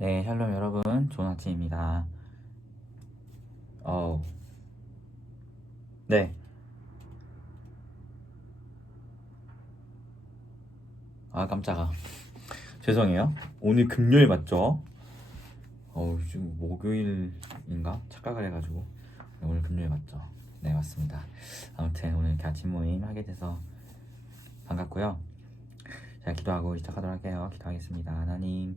네, 샬롬 여러분, 좋은 아침입니다. 어우, 네. 아, 깜짝아. 죄송해요. 오늘 금요일 맞죠? 지금 목요일인가? 착각을 해가지고. 네, 오늘 금요일 맞죠? 네, 맞습니다. 아무튼 오늘 이렇게 아침 모임 하게 돼서 반갑고요. 자, 기도하고 시작하도록 할게요. 기도하겠습니다. 하나님,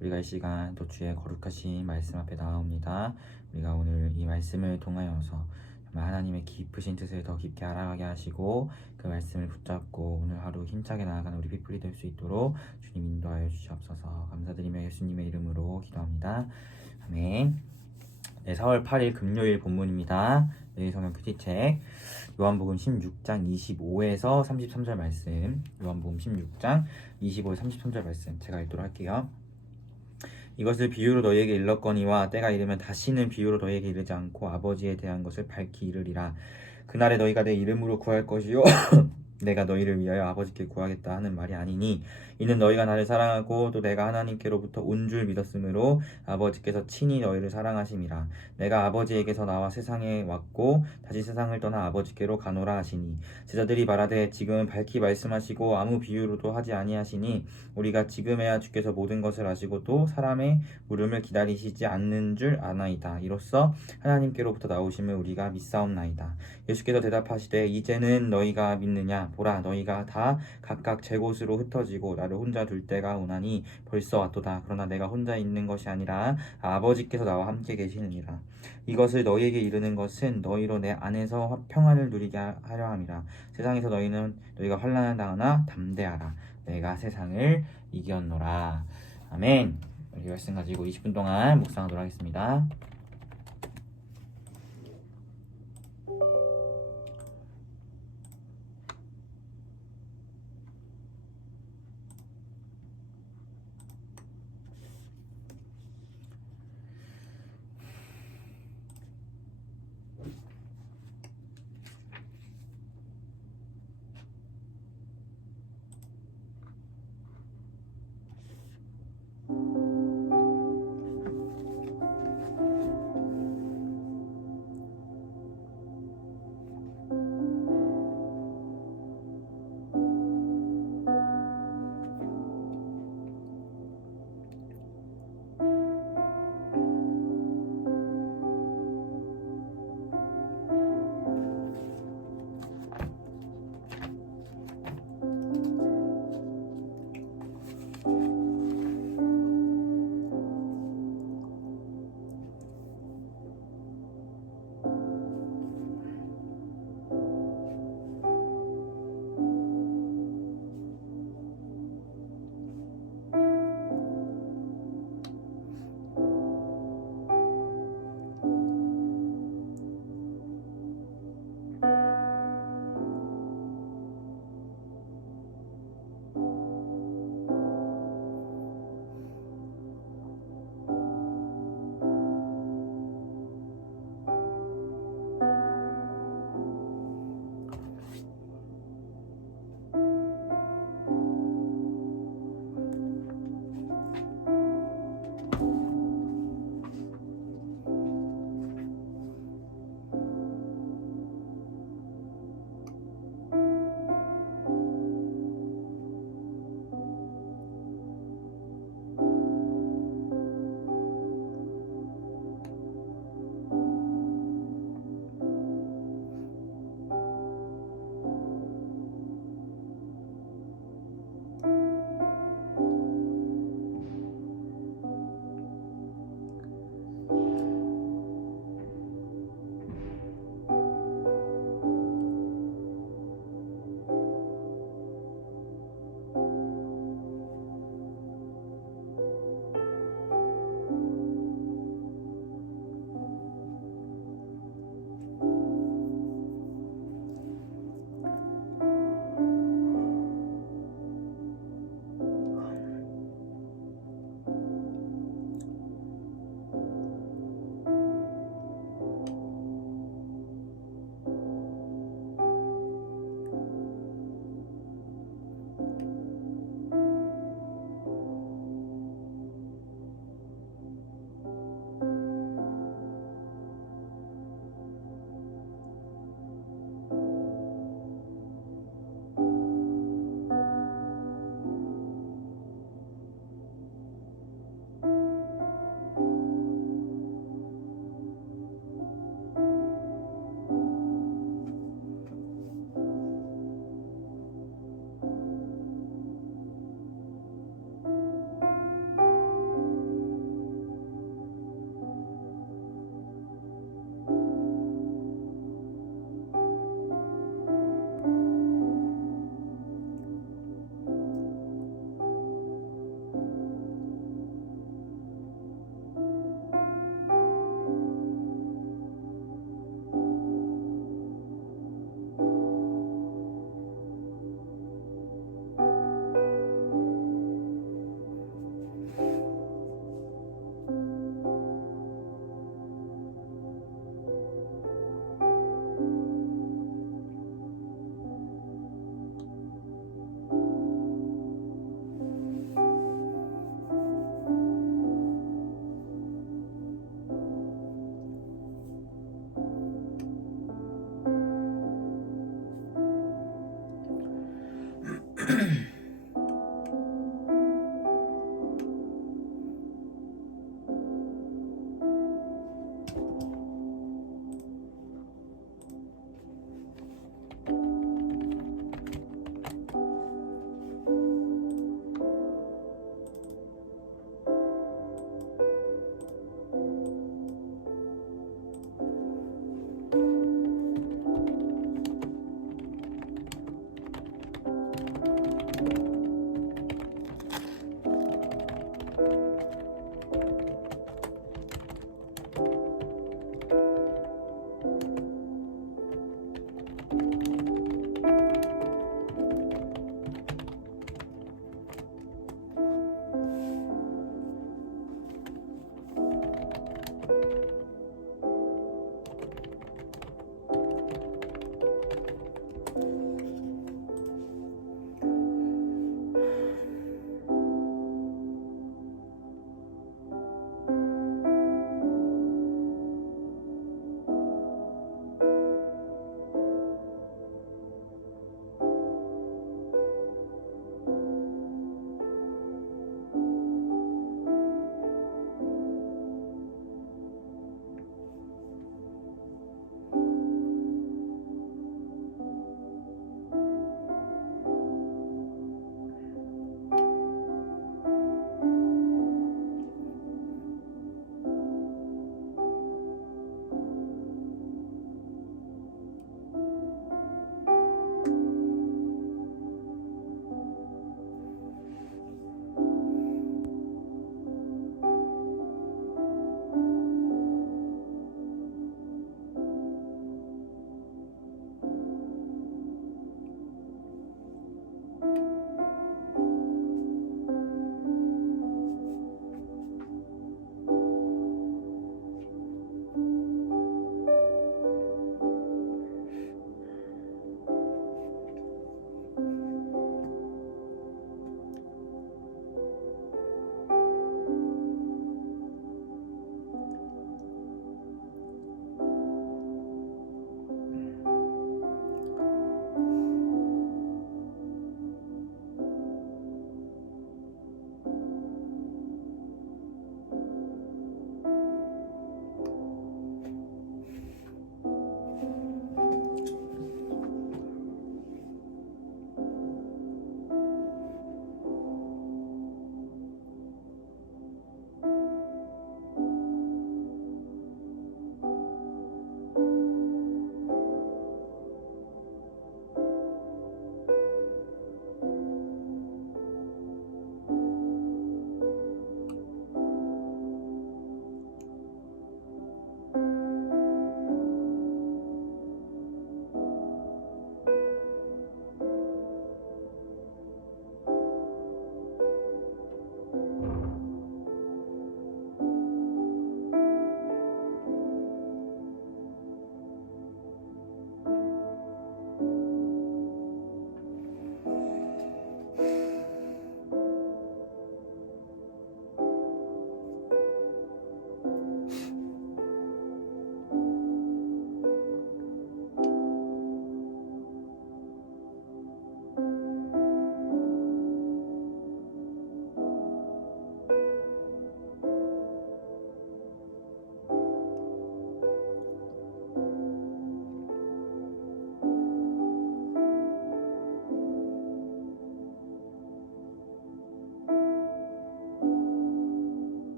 우리가 이 시간 또 주의 거룩하신 말씀 앞에 나옵니다. 우리가 오늘 이 말씀을 통하여서 정말 하나님의 깊으신 뜻을 더 깊게 알아가게 하시고 그 말씀을 붙잡고 오늘 하루 힘차게 나아가는 우리 피플이 될 수 있도록 주님 인도하여 주시옵소서. 감사드리며 예수님의 이름으로 기도합니다. 아멘. 네, 4월 8일 금요일 본문입니다. 매일 성경 큐티책 요한복음 16장 25에서 33절 말씀, 요한복음 16장 25에서 33절 말씀 제가 읽도록 할게요. 이것을 비유로 너희에게 일렀거니와 때가 이르면 다시는 비유로 너희에게 이르지 않고 아버지에 대한 것을 밝히 이르리라. 그날에 너희가 내 이름으로 구할 것이요 내가 너희를 위하여 아버지께 구하겠다 하는 말이 아니니 이는 너희가 나를 사랑하고 또 내가 하나님께로부터 온 줄 믿었으므로 아버지께서 친히 너희를 사랑하심이라. 내가 아버지에게서 나와 세상에 왔고 다시 세상을 떠나 아버지께로 가노라 하시니 제자들이 말하되 지금은 밝히 말씀하시고 아무 비유로도 하지 아니하시니 우리가 지금에야 주께서 모든 것을 아시고 또 사람의 물음을 기다리시지 않는 줄 아나이다. 이로써 하나님께로부터 나오심을 우리가 믿사옵나이다. 예수께서 대답하시되 이제는 너희가 믿느냐? 보라, 너희가 다 각각 제 곳으로 흩어지고 나를 혼자 둘 때가 오나니 벌써 왔도다. 그러나 내가 혼자 있는 것이 아니라 아버지께서 나와 함께 계시느니라. 이것을 너희에게 이르는 것은 너희로 내 안에서 평안을 누리게 하려 함이라. 세상에서 너희가 환난을 당하나 담대하라. 내가 세상을 이겼노라. 아멘. 이 말씀 가지고 20분 동안 묵상하도록 하겠습니다.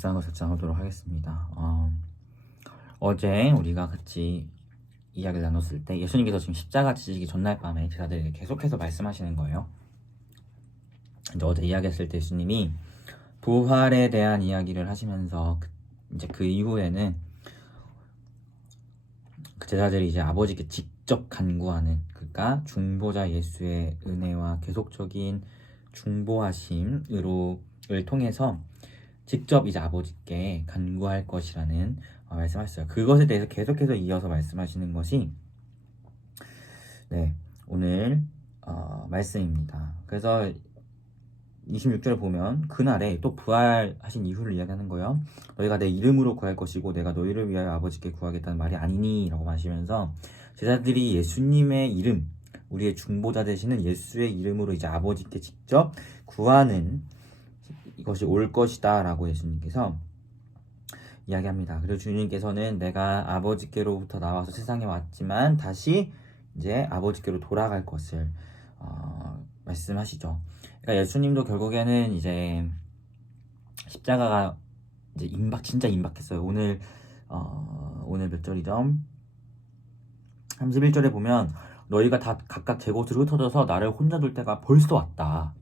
묵상하고 작성하도록 하겠습니다. 어제 우리가 같이 이야기를 나눴을 때 예수님께서 지금 십자가 지시기 전날 밤에 제자들에게 계속해서 말씀하시는 거예요. 이제 어제 이야기했을 때 예수님이 부활에 대한 이야기를 하시면서 이제 그 이후에는 그 제자들이 이제 아버지께 직접 간구하는, 그러니까 중보자 예수의 은혜와 계속적인 중보하심을 통해서 직접 이제 아버지께 간구할 것이라는 말씀하셨어요. 그것에 대해서 계속해서 이어서 말씀하시는 것이 오늘 말씀입니다. 그래서 26절에 보면 그날에 또 부활하신 이후를 이야기하는 거예요. 너희가 내 이름으로 구할 것이고 내가 너희를 위하여 아버지께 구하겠다는 말이 아니니 라고 하시면서 제자들이 예수님의 이름, 우리의 중보자 되시는 예수의 이름으로 이제 아버지께 직접 구하는 이것이 올 것이다 라고 예수님께서 이야기합니다. 그리고 주님께서는 내가 아버지께로부터 나와서 세상에 왔지만 다시 이제 아버지께로 돌아갈 것을 말씀하시죠. 그러니까 예수님도 결국에는 이제 십자가가 이제 진짜 임박했어요. 오늘 몇 절이죠? 31절에 보면 너희가 다 각각 제 곳으로 흩어져서 나를 혼자 둘 때가 벌써 왔다.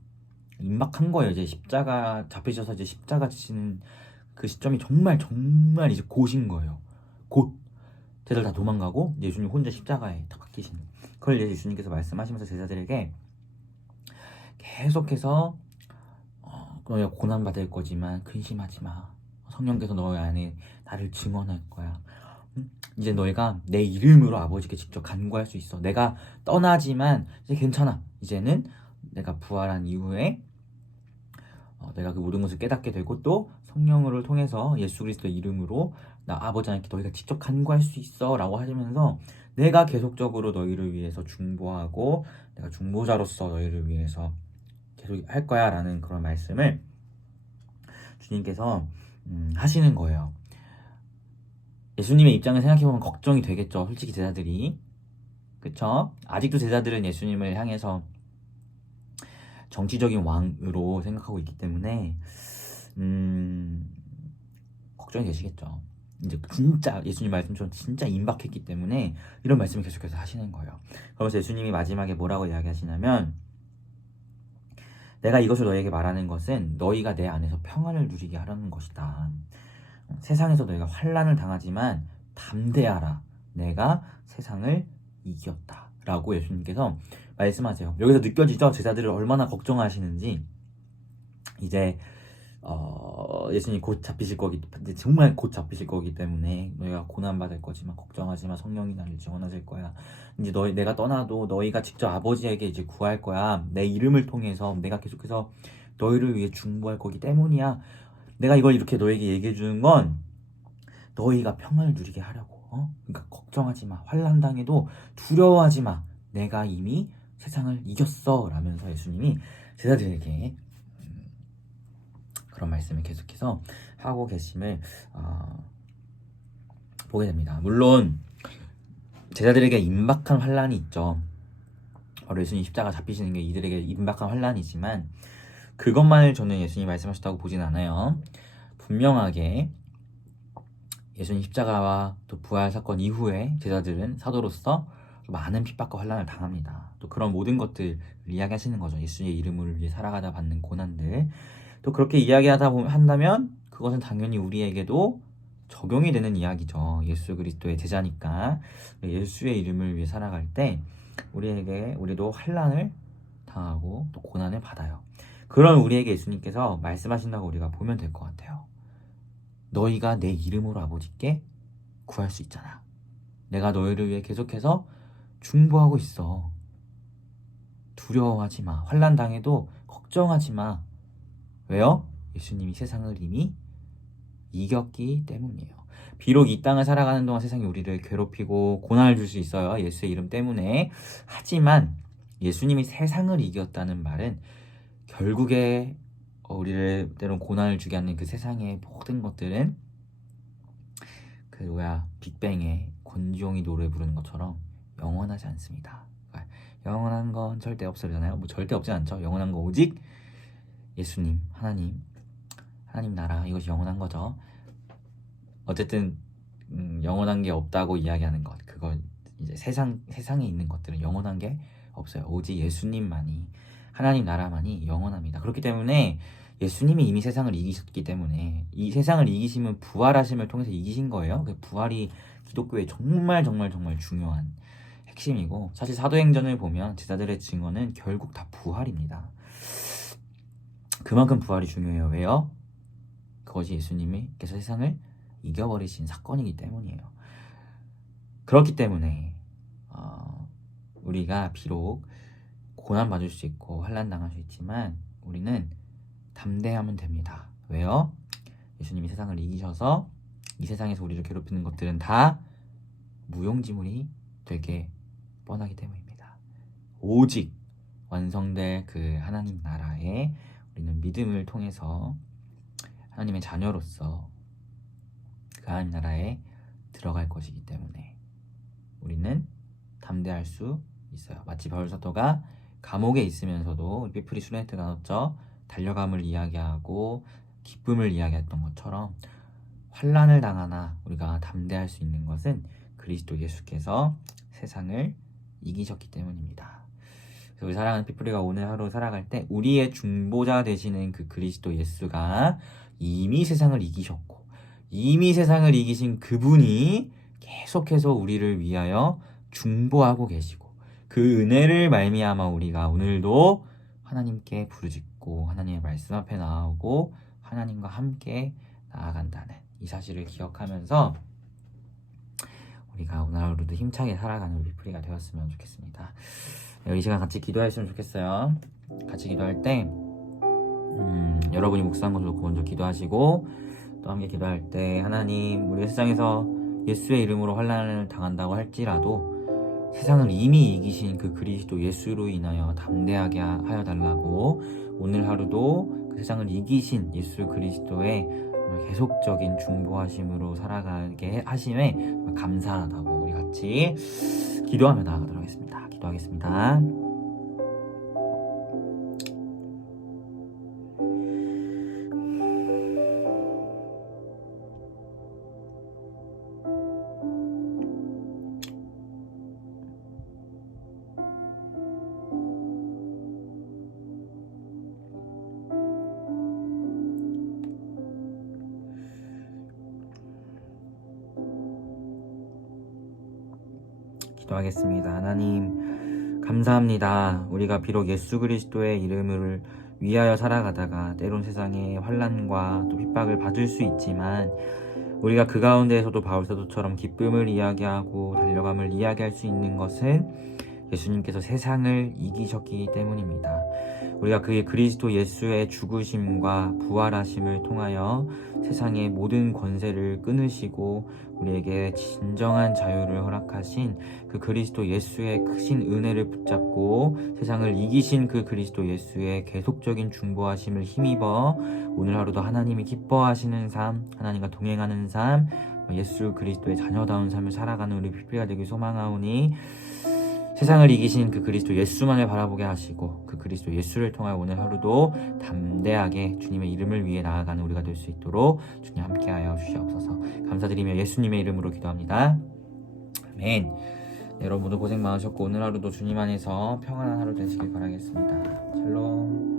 임박한 거예요. 이제 십자가 잡히셔서 이제 십자가 지시는 그 시점이 정말 이제 곧인 거예요. 곧 제자들 다 도망가고 예수님 혼자 십자가에 다 박히시는. 그걸 예수님께서 말씀하시면서 제자들에게 계속해서 너희가 고난받을 거지만 근심하지 마. 성령께서 너희 안에 나를 증언할 거야. 이제 너희가 내 이름으로 아버지께 직접 간구할 수 있어. 내가 떠나지만 이제 괜찮아. 이제는 내가 부활한 이후에 내가 그 모든 것을 깨닫게 되고 또 성령을 통해서 예수 그리스도의 이름으로 나 아버지 하나님께 너희가 직접 간구할 수 있어 라고 하시면서 내가 계속적으로 너희를 위해서 중보하고 내가 중보자로서 너희를 위해서 계속 할 거야 라는 그런 말씀을 주님께서 하시는 거예요. 예수님의 입장을 생각해보면 걱정이 되겠죠. 솔직히 제자들이. 그쵸? 아직도 제자들은 예수님을 향해서 정치적인 왕으로 생각하고 있기 때문에 걱정이 되시겠죠. 이제 진짜 예수님 말씀처럼 진짜 임박했기 때문에 이런 말씀을 계속해서 하시는 거예요. 그러면서 예수님이 마지막에 뭐라고 이야기하시냐면 내가 이것을 너희에게 말하는 것은 너희가 내 안에서 평안을 누리게 하려는 것이다. 세상에서 너희가 환난을 당하지만 담대하라. 내가 세상을 이겼다. 라고 예수님께서 말씀하세요. 여기서 느껴지죠? 제자들을 얼마나 걱정하시는지. 이제 예수님 곧 잡히실 거기, 정말 곧 잡히실 거기 때문에 너희가 고난받을 거지만 걱정하지 마. 성령이 나를 지원하실 거야. 이제 내가 떠나도 너희가 직접 아버지에게 이제 구할 거야. 내 이름을 통해서 내가 계속해서 너희를 위해 중보할 거기 때문이야. 내가 이걸 이렇게 너에게 얘기해 주는 건 너희가 평안을 누리게 하려고. 그러니까 걱정하지 마. 환난 당해도 두려워하지 마. 내가 이미 세상을 이겼어. 라면서 예수님이 제자들에게 그런 말씀을 계속해서 하고 계심을 보게 됩니다. 물론 제자들에게 임박한 환난이 있죠. 바로 예수님 십자가 잡히시는 게 이들에게 임박한 환난이지만 그것만을 저는 예수님이 말씀하셨다고 보진 않아요. 분명하게 예수님 십자가와 또 부활 사건 이후에 제자들은 사도로서 많은 핍박과 환난을 당합니다. 또 그런 모든 것들을 이야기하시는 거죠. 예수의 이름을 위해 살아가다 받는 고난들. 또 그렇게 한다면 그것은 당연히 우리에게도 적용이 되는 이야기죠. 예수 그리스도의 제자니까 예수의 이름을 위해 살아갈 때 우리도 환난을 당하고 또 고난을 받아요. 그런 우리에게 예수님께서 말씀하신다고 우리가 보면 될 것 같아요. 너희가 내 이름으로 아버지께 구할 수 있잖아. 내가 너희를 위해 계속해서 중보하고 있어. 두려워하지 마. 환난 당해도 걱정하지 마. 왜요? 예수님이 세상을 이미 이겼기 때문이에요. 비록 이 땅을 살아가는 동안 세상이 우리를 괴롭히고 고난을 줄 수 있어요. 예수의 이름 때문에. 하지만 예수님이 세상을 이겼다는 말은 결국에 우리를 때론 고난을 주게 하는 그 세상의 모든 것들은 빅뱅의 권지용이 노래 부르는 것처럼 영원하지 않습니다. 그러니까 영원한 건 절대 없어잖아요. 절대 없진 않죠. 영원한 건 오직 예수님, 하나님, 하나님 나라, 이것이 영원한 거죠. 어쨌든 영원한 게 없다고 이야기하는 것, 그건 이제 세상에 있는 것들은 영원한 게 없어요. 오직 예수님만이, 하나님 나라만이 영원합니다. 그렇기 때문에 예수님이 이미 세상을 이기셨기 때문에, 이 세상을 이기심은 부활하심을 통해서 이기신 거예요. 그 부활이 기독교의 정말 중요한 핵심이고, 사실 사도행전을 보면 제자들의 증언은 결국 다 부활입니다. 그만큼 부활이 중요해요. 왜요? 그것이 예수님께서 세상을 이겨버리신 사건이기 때문이에요. 그렇기 때문에 우리가 비록 고난 받을 수 있고 환난 당할 수 있지만 우리는 담대하면 됩니다. 왜요? 예수님이 세상을 이기셔서 이 세상에서 우리를 괴롭히는 것들은 다 무용지물이 되게 뻔하기 때문입니다. 오직 완성될 그 하나님 나라에 우리는 믿음을 통해서 하나님의 자녀로서 그 하나님 나라에 들어갈 것이기 때문에 우리는 담대할 수 있어요. 마치 바울 사도가 감옥에 있으면서도 삐프리 수련회 나눴죠. 달려감을 이야기하고 기쁨을 이야기했던 것처럼 환난을 당하나 우리가 담대할 수 있는 것은 그리스도 예수께서 세상을 이기셨기 때문입니다. 그래서 우리 사랑하는 삐프리가 오늘 하루 살아갈 때 우리의 중보자 되시는 그 그리스도 예수가 이미 세상을 이기셨고, 이미 세상을 이기신 그분이 계속해서 우리를 위하여 중보하고 계시고, 그 은혜를 말미암아 우리가 오늘도 하나님께 부르짖고 하나님의 말씀 앞에 나아오고 하나님과 함께 나아간다는 이 사실을 기억하면서 우리가 오늘 하루도 힘차게 살아가는 우리 삐프리가 되었으면 좋겠습니다. 이 시간 같이 기도했으면 좋겠어요. 같이 기도할 때 여러분이 묵상한 것을 놓고 먼저 기도하시고, 또 함께 기도할 때 하나님, 우리 세상에서 예수의 이름으로 환난을 당한다고 할지라도 세상을 이미 이기신 그 그리스도 예수로 인하여 담대하게 하여 달라고, 오늘 하루도 그 세상을 이기신 예수 그리스도의 계속적인 중보하심으로 살아가게 하심에 감사하다고 우리 같이 기도하며 나아가도록 하겠습니다. 기도하겠습니다. 기도하겠습니다. 하나님, 감사합니다. 우리가 비록 예수 그리스도의 이름을 위하여 살아가다가 때론 세상의 환난과 또 핍박을 받을 수 있지만, 우리가 그 가운데에서도 바울사도처럼 기쁨을 이야기하고 달려감을 이야기할 수 있는 것은 예수님께서 세상을 이기셨기 때문입니다. 우리가 그의 그리스도 예수의 죽으심과 부활하심을 통하여 세상의 모든 권세를 끊으시고 우리에게 진정한 자유를 허락하신 그 그리스도 예수의 크신 은혜를 붙잡고 세상을 이기신 그 그리스도 예수의 계속적인 중보하심을 힘입어 오늘 하루도 하나님이 기뻐하시는 삶, 하나님과 동행하는 삶, 예수 그리스도의 자녀다운 삶을 살아가는 우리 삐프리가 되길 소망하오니, 세상을 이기신 그 그리스도 예수만을 바라보게 하시고 그 그리스도 예수를 통하여 오늘 하루도 담대하게 주님의 이름을 위해 나아가는 우리가 될 수 있도록 주님 함께하여 주시옵소서. 감사드리며 예수님의 이름으로 기도합니다. 아멘. 여러분 모두 고생 많으셨고 오늘 하루도 주님 안에서 평안한 하루 되시길 바라겠습니다. 샬롬.